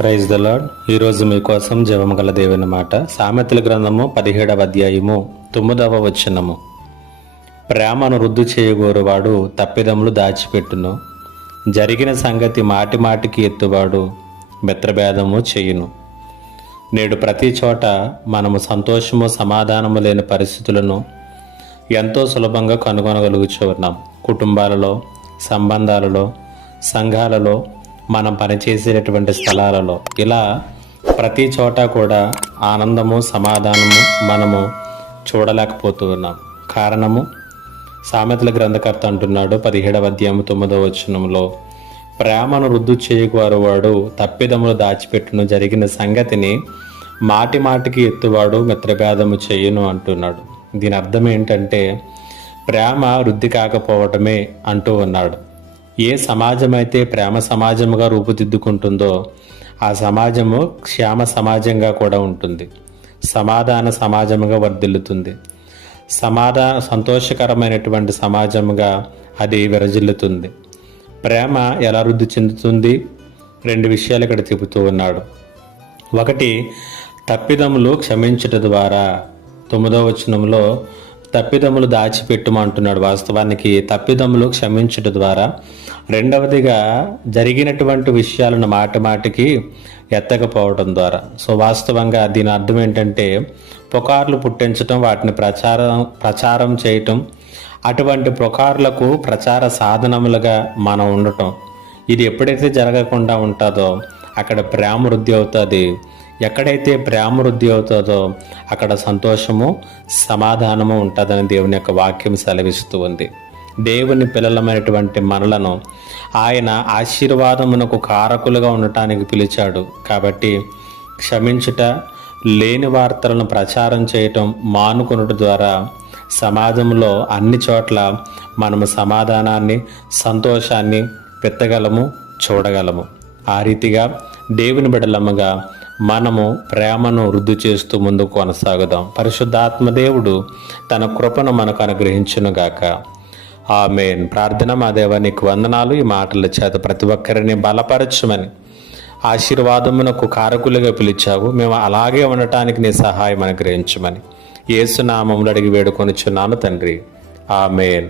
Praise the lord. ఈరోజు మీకోసం జీవము గల దేవుని మాట. సామెతల గ్రంథము 17వ అధ్యాయము 9వ వచనము. ప్రేమను రుద్దు చేయగోరువాడు తప్పిదములు దాచిపెట్టును, జరిగిన సంగతి మాటి మాటికి ఎత్తువాడు మిత్రభేదము చేయును. నేడు ప్రతి చోట మనము సంతోషము సమాధానము లేని పరిస్థితులను ఎంతో సులభంగా కనుగొనగలుగుతూ ఉన్నాం. కుటుంబాలలో, సంబంధాలలో, సంఘాలలో, మనం పనిచేసేటటువంటి స్థలాలలో, ఇలా ప్రతి చోట కూడా ఆనందము సమాధానము మనము చూడలేకపోతూ ఉన్నాం. కారణము, సామెతల గ్రంథకర్త అంటున్నాడు 17వ అధ్యాయం 9వ వచనంలో, ప్రేమను రుద్దు చేయగోరువాడు తప్పిదములు దాచిపెట్టును, జరిగిన సంగతిని మాటి మాటికి ఎత్తువాడు మిత్రభేదము చేయును అంటున్నాడు. దీని అర్థం ఏంటంటే, ప్రేమ వృద్ధి కాకపోవటమే అంటూ ఉన్నాడు. ఏ సమాజం అయితే ప్రేమ సమాజముగా రూపుదిద్దుకుంటుందో ఆ సమాజము క్షేమ సమాజంగా కూడా ఉంటుంది, సమాధాన సమాజముగా వర్ధిల్లుతుంది, సంతోషకరమైనటువంటి సమాజముగా అది విరజిల్లుతుంది. ప్రేమ ఎలా వృద్ధి చెందుతుంది? 2 విషయాలు ఇక్కడ చెబుతూ ఉన్నాడు. ఒకటి, తప్పిదములు క్షమించుట ద్వారా. 9వ వచనంలో తప్పిదములు దాచిపెట్టుమంటున్నాడు. వాస్తవానికి తప్పిదములు క్షమించుట ద్వారా. రెండవదిగా, జరిగినటువంటి విషయాలను మాటికి ఎత్తకపోవడం ద్వారా. సో వాస్తవంగా దీని అర్థం ఏంటంటే, పుకార్లు పుట్టించటం, వాటిని ప్రచారం చేయటం, అటువంటి పుకార్లకు ప్రచార సాధనములుగా మనం ఉండటం. ఇది ఎప్పుడైతే జరగకుండా ఉంటుందో అక్కడ ప్రేమ వృద్ధి అవుతుంది. ఎక్కడైతే ప్రేమ వృద్ధి అవుతుందో అక్కడ సంతోషము సమాధానము ఉంటుందని దేవుని యొక్క వాక్యం సెలవిస్తూ ఉంది. దేవుని పిల్లలమైనటువంటి మనలను ఆయన ఆశీర్వాదమునకు కారకులుగా ఉండటానికి పిలిచాడు. కాబట్టి క్షమించుట, లేని వార్తలను ప్రచారం చేయటం మానుకొనుట ద్వారా సమాజంలో అన్ని చోట్ల మనము సమాధానాన్ని, సంతోషాన్ని పెత్తగలము, చూడగలము. ఆ రీతిగా దేవుని బిడ్డలముగా మనము ప్రేమను వృద్ధి చేస్తూ ముందుకు కొనసాగుదాం. పరిశుద్ధాత్మ దేవుడు తన కృపను మనకు అనుగ్రహించునుగాక. ఆమేన్. ప్రార్థన. మా దేవా, నీకు వందనాలు. ఈ మాటల చేత ప్రతి ఒక్కరిని బలపరచుమని, ఆశీర్వాదమునకు కారకులుగా పిలిచావు. మేము అలాగే ఉండటానికి నీ సహాయం అనుగ్రహించమని యేసు నామములో అడిగి వేడుకొనిచున్నాను తండ్రి. ఆమేన్.